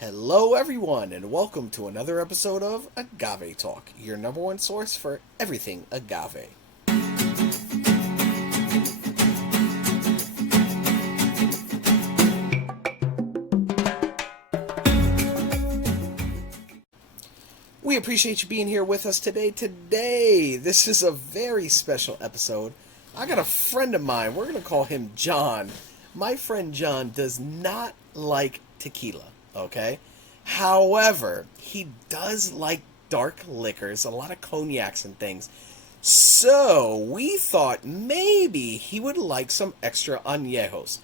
Hello, everyone, and welcome to another episode of Agave Talk, your number one source for everything agave. We appreciate you being here with us today. This is a very special episode. I got a friend of mine. We're going to call him John. My friend John does not like tequila, okay? However, he does like dark liquors, a lot of cognacs and things. So, we thought maybe he would like some extra añejos.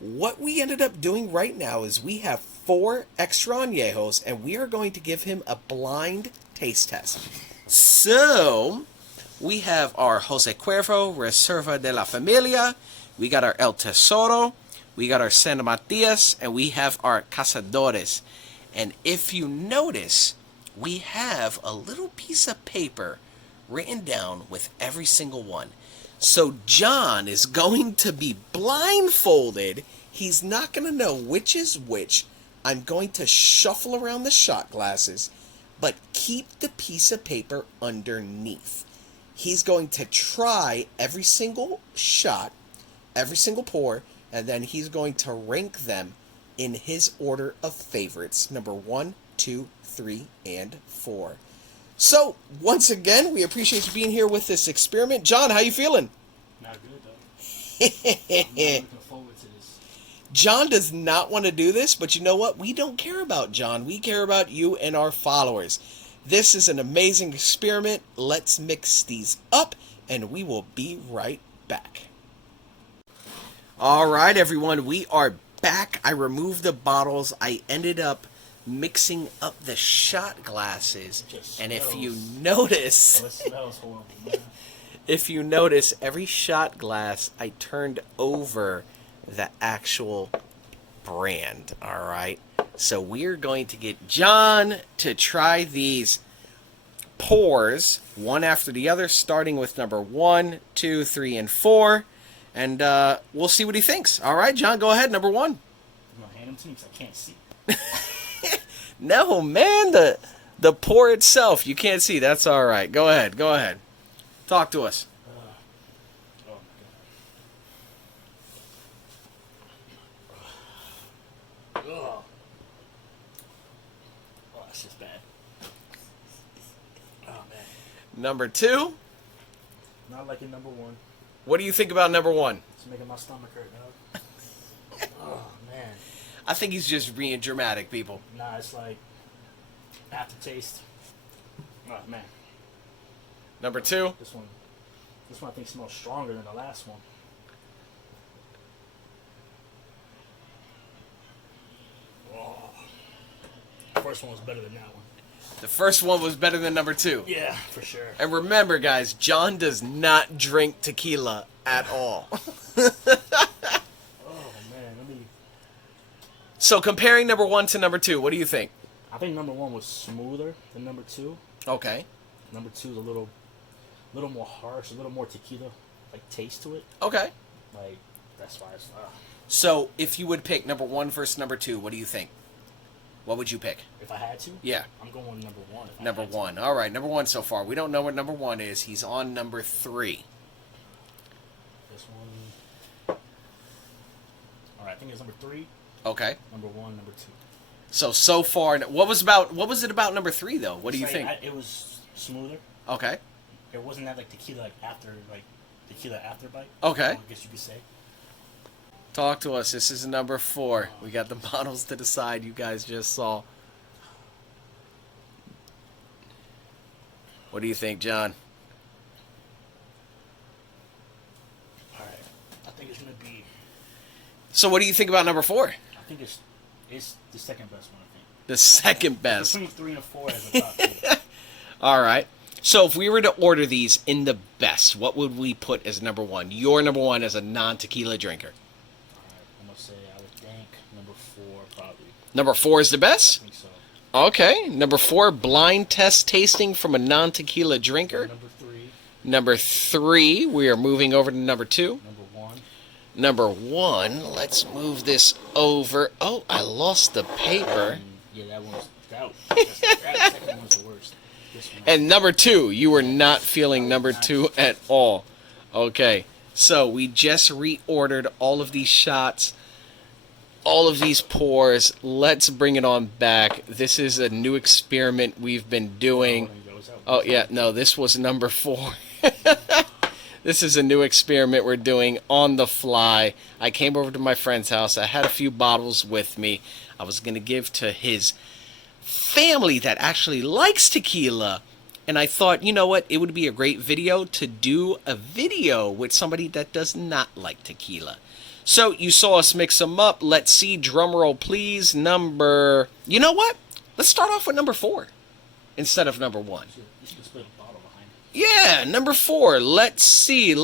What we ended up doing right now is we have 4 extra añejos, and we are going to give him a blind taste test. So, we have our Jose Cuervo Reserva de la Familia, we got our El Tesoro, we got our Santa Matias, and we have our Cazadores. And if you notice, we have a little piece of paper written down with every single one. So John is going to be blindfolded. He's not going to know which is which. I'm going to shuffle around the shot glasses, but keep the piece of paper underneath. He's going to try every single shot, every single pour, and then he's going to rank them in his order of favorites. Number 1, 2, 3, and 4. So, once again, we appreciate you being here with this experiment. John, how you feeling? Not good, though. I'm not looking forward to this. John does not want to do this, but you know what? We don't care about John. We care about you and our followers. This is an amazing experiment. Let's mix these up, and we will be right back. All right, everyone, we are back. I removed the bottles. I ended up mixing up the shot glasses, and if you notice, Oh, it smells horrible, man. if you notice, every shot glass I turned over the actual brand. All right, so we're going to get John to try these pours one after the other, starting with number 1, 2, 3, and 4, and we'll see what he thinks. All right, John, go ahead. Number 1. You want to hand them to me because I can't see. No, man, the pour itself, you can't see. That's all right. Go ahead. Talk to us. Oh, my God. Oh, that's just bad. Oh, man. Number 2. Not liking number 1. What do you think about number 1? It's making my stomach hurt, dog. Oh, man. I think he's just being dramatic, people. Nah, it's like aftertaste. Oh, man. Number 2. This one I think smells stronger than the last one. Oh. The first one was better than that one. The first one was better than number 2. Yeah, for sure. And remember, guys, John does not drink tequila at all. Oh, man. Let me... So comparing number 1 to number 2, what do you think? I think number 1 was smoother than number 2. Okay. Number 2 is a little more harsh, a little more tequila, like taste to it. Okay. Like that's why it's. So if you would pick number 1 versus number 2, what do you think? What would you pick? If I had to, Yeah. I'm going number 1. If I Number had to. 1. All right, number 1 so far. We don't know what number 1 is. He's on number 3. This one. All right, I think it's number 3. Okay. Number 1, number 2. So far, what was it about number 3 though? What do you think? It was smoother. Okay. It wasn't that like tequila tequila after bite. Okay. I guess you could say. Talk to us. This is number 4. We got the bottles to the side you guys just saw. What do you think, John? All right, I think it's gonna be. So what do you think about number 4? I think it's the second best one. I think. The second best. Between 3 and 4 as a top 2. All right. So if we were to order these in the best, what would we put as number 1? Your number 1 as a non-tequila drinker. Alright, I'm gonna say I would think number 4 probably. Number 4 is the I best? think so. Okay. Number 4, blind test tasting from a non-tequila drinker. Number 3. Number 3, we are moving over to number 2. Number 1. Number 1, let's move this over. Oh, I lost the paper. Yeah, that one's that second one's the worst. This one, And number 2, you were not feeling number 2 at all. Okay, so we just reordered all of these shots, all of these pours. Let's bring it on back. This is a new experiment we've been doing. Oh, yeah, no, this was number 4. This is a new experiment we're doing on the fly. I came over to my friend's house. I had a few bottles with me. I was going to give to his family that actually likes tequila. And I thought, you know what? It would be a great video to do a video with somebody that does not like tequila. So you saw us mix them up. Let's see. Drum roll, please. Number... You know what? Let's start off with number 4 instead of number 1. You should split a bottle behind it. Yeah, number 4. Let's see.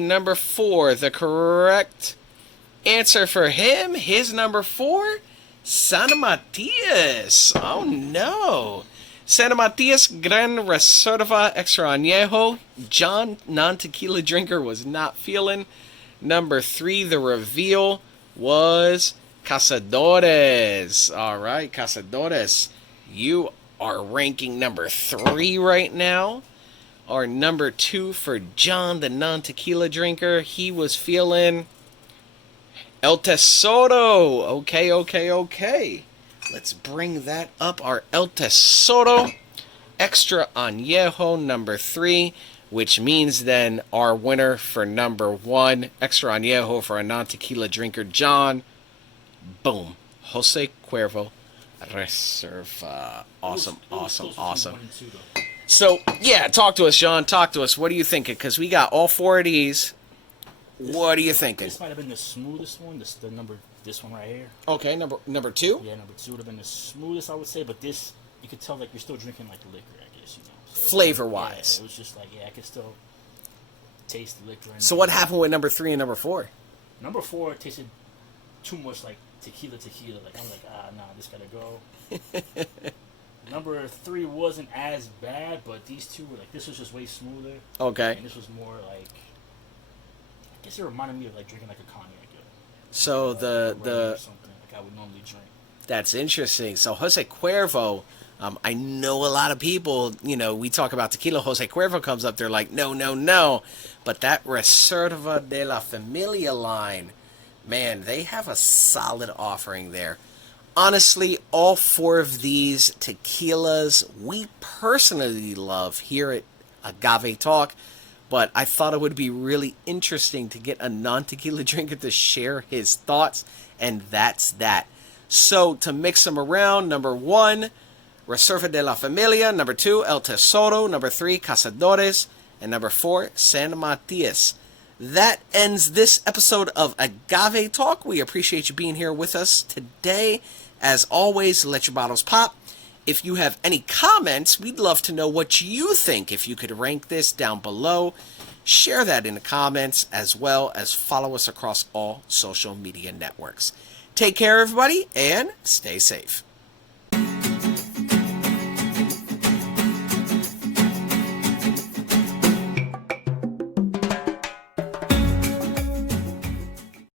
Number 4. The correct answer for him. His number 4. Santa Matias. Oh, no. Santa Matias Gran Reserva Extra Añejo. John, non-tequila drinker, was not feeling. Number 3, the reveal was Cazadores. All right, Cazadores. You are ranking number 3 right now. Our number 2 for John, the non-tequila drinker. He was feeling El Tesoro. Okay. Let's bring that up. Our El Tesoro Extra Añejo, number 3. Which means then our winner for number 1, Extra Añejo for a non-tequila drinker, John. Boom. Jose Cuervo Reserva. Awesome. So, yeah, talk to us, John. Talk to us. What are you thinking? Because we got all 4 of these. What are you thinking? This might have been the smoothest one. This one right here. Okay, number 2? Yeah, number 2 would have been the smoothest, I would say. But this, you could tell like you're still drinking like liquor, I guess, you know. So flavor-wise. Yeah, it was just like, I could still taste the liquor. So what happened with number 3 and number 4? Number 4 tasted too much like tequila. Like, I'm like, nah, this gotta go. Number 3 wasn't as bad, but these two were like, this was just way smoother. Okay. And this was more like, I guess it reminded me of like drinking like a cognac. So the something like I would normally drink. That's interesting. So Jose Cuervo, I know a lot of people, you know, we talk about tequila, Jose Cuervo comes up, they're like, no. But that Reserva de la Familia line, man, they have a solid offering there. Honestly, all 4 of these tequilas we personally love here at Agave Talk, but I thought it would be really interesting to get a non-tequila drinker to share his thoughts, and that's that. So, to mix them around, number 1, Reserva de la Familia. Number 2, El Tesoro. Number 3, Cazadores. And number 4, San Matias. That ends this episode of Agave Talk. We appreciate you being here with us today. As always, let your bottles pop. If you have any comments, we'd love to know what you think. If you could rank this down below, share that in the comments, as well as follow us across all social media networks. Take care, everybody, and stay safe.